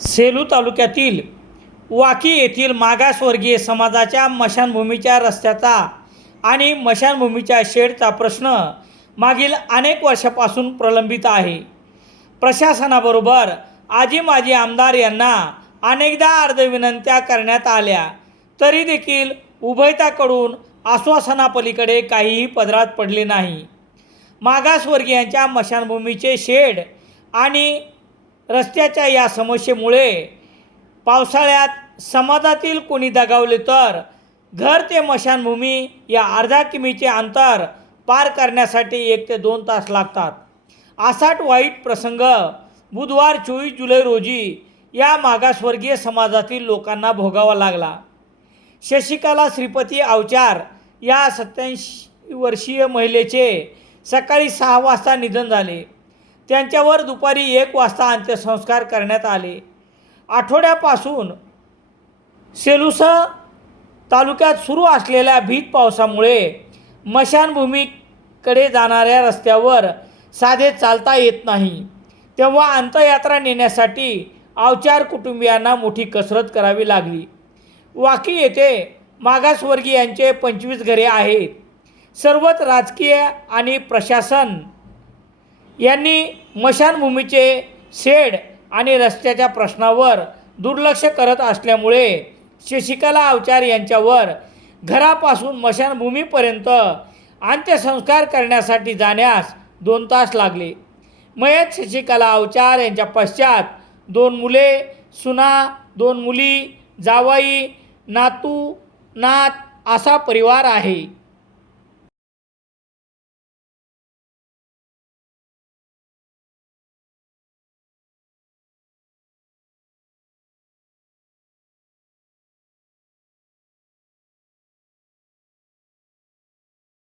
सेलू तालुक्यातील वाकी येथील मागासवर्गीय समाजाच्या मशानभूमीच्या रस्त्याचा आणि मशानभूमीच्या शेडचा प्रश्न मागील अनेक वर्षापासून प्रलंबित आहे. प्रशासनाबरोबर आजी माजी आमदार यांना अनेकदा अर्धविनंत्या करण्यात आल्या. तरी देखील उभयताकडून आश्वासनापलीकडे काहीही पदरात पडले नाही. मागासवर्गीयांच्या मशानभूमीचे शेड आणि रस्त्याच्या या समस्येमुळे पावसाळ्यात समाजातील कोणी दगावले तर घर ते मशानभूमी या अर्धा किमीचे अंतर पार करण्यासाठी एक ते दोन तास लागतात. आसाट वाईट प्रसंग बुधवार चोवीस जुलै रोजी या मागासवर्गीय समाजातील लोकांना भोगावा लागला. शशिकला श्रीपती अवचार या सत्याऐंशी वर्षीय महिलेचे सकाळी सहा वाजता निधन झाले. त्यांच्यावर दुपारी एक वाजता अंत्यसंस्कार करण्यात आले. आठवड्यापासून सेलुसा तालुक्यात सुरू असलेल्या भीत पावसामुळे मशानभूमीकडे जाणाऱ्या रस्त्यावर साधे चालता येत नाही. तेव्हा अंतयात्रा नेण्यासाठी अवचार कुटुंबियांना मोठी कसरत करावी लागली. वाकी येथे मागासवर्गीयांचे पंचवीस घरे आहेत. सर्वच राजकीय आणि प्रशासन यांनी मशानभूमीचे शेड आणि रस्त्याच्या प्रश्नावर दुर्लक्ष करत असल्यामुळे शशिकला अवचार यांच्यावर घरापासून मशानभूमीपर्यंत अंत्यसंस्कार करण्यासाठी जाण्यास दोन तास लागले. मयत शशिकला अवचार यांच्या पश्चात दोन मुले सुना दोन मुली जावाई नातू नात असा परिवार आहे.